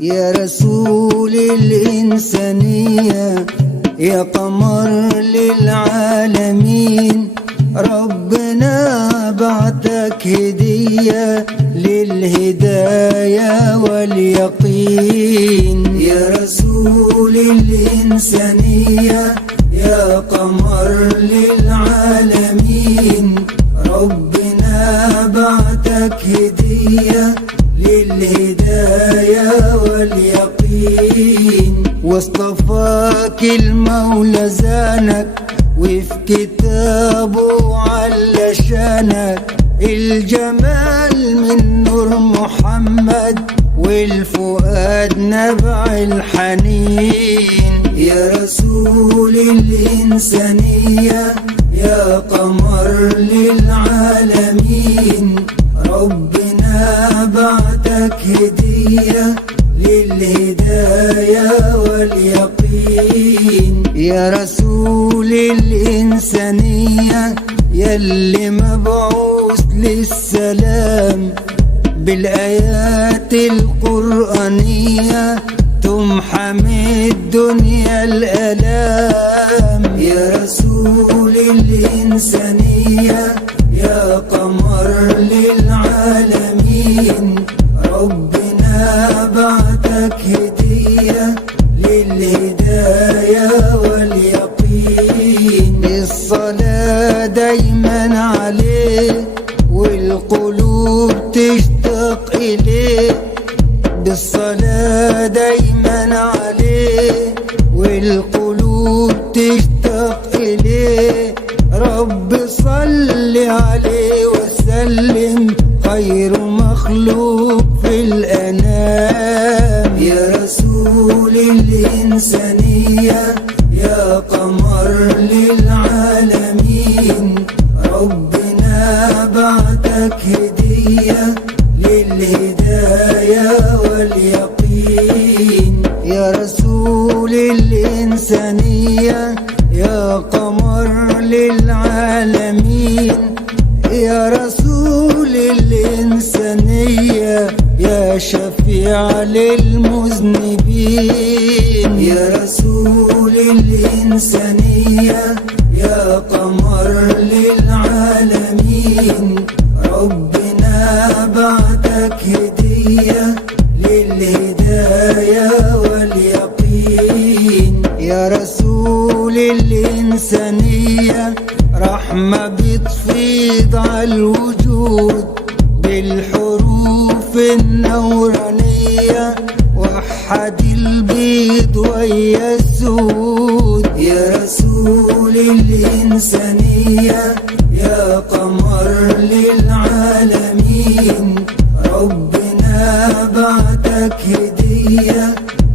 يا رسول الإنسانية، يا قمر للعالمين. ربنا بعتك هدية للهداية واليقين. يا رسول الإنسانية، يا قمر للعالمين. ربنا بعتك هدية للهداية واليقين. واصطفاك المولى زانك، وفي كتابه على شانك. الجمال من نور محمد، والفؤاد نبع الحنين. يا رسول الإنسانية، يا قمر للعالمين. ربنا بعتك هدية للهداية واليقين. يا رسول الإنسانية، يلي مبعوث للسلام بالآيات القرآنية، تمحى من الدنيا الآلام. يا رسول الإنسانية، يا قمر للعالمين. ربنا بعتك هدية للهداية واليقين. الصلاة دايما عليه، والقلوب تشتاق إليه. بالصلاة دايما عليه، والقلوب تشتاق إليه. رب صل عليه وسلم، خير مخلوق في الأنام. يا رسول الإنسانية، يا قمر للعالمين. ربنا بعتك هدية للهداية واليقين. يا رسول الإنسانية، يا قمر للعالمين. يا رسول الإنسانية، يا شفيع للمذنبين. يا رسول الإنسانية، يا قمر للعالمين. ربنا بعتك هدية للهداية واليقين. يا رسول الإنسانية، رحمة بتفيض على الوجود بالحروف النورانية. وحد البيض ويا السود. يا رسول الإنسانية، يا قمر للعالمين. ربنا بعتك هدية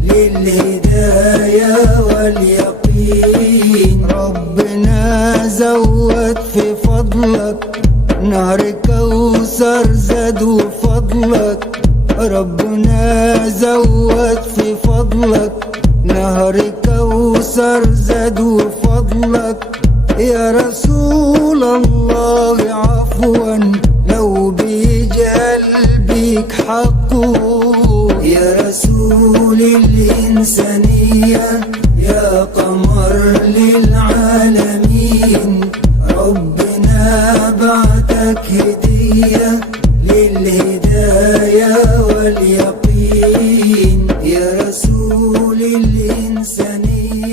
للهداية واليقين. ربنا زود في فضلك، نهر كوثر زاد وفضلك. ربنا زود في فضلك، نهر كوثر زاد وفضلك. يا رسول الله عفوا لو بيجي قلبك حقه. يا رسول الإنسانية، يا قمر للعالمين. ربنا بعتك هدية للهداية واليقين. يا رسول الإنسانية.